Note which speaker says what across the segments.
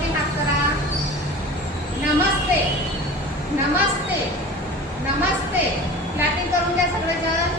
Speaker 1: वरती करा नमस्ते नमस्ते नमस्ते लॅटिन करून द्या सगळे जण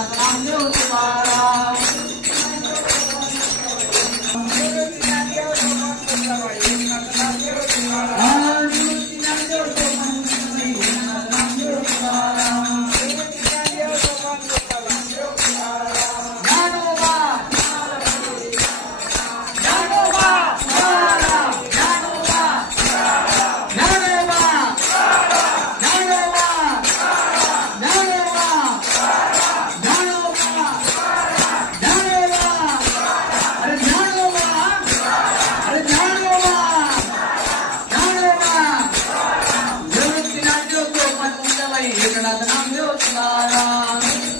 Speaker 2: I'm doing Allah, Allah, రతనం యోచనారా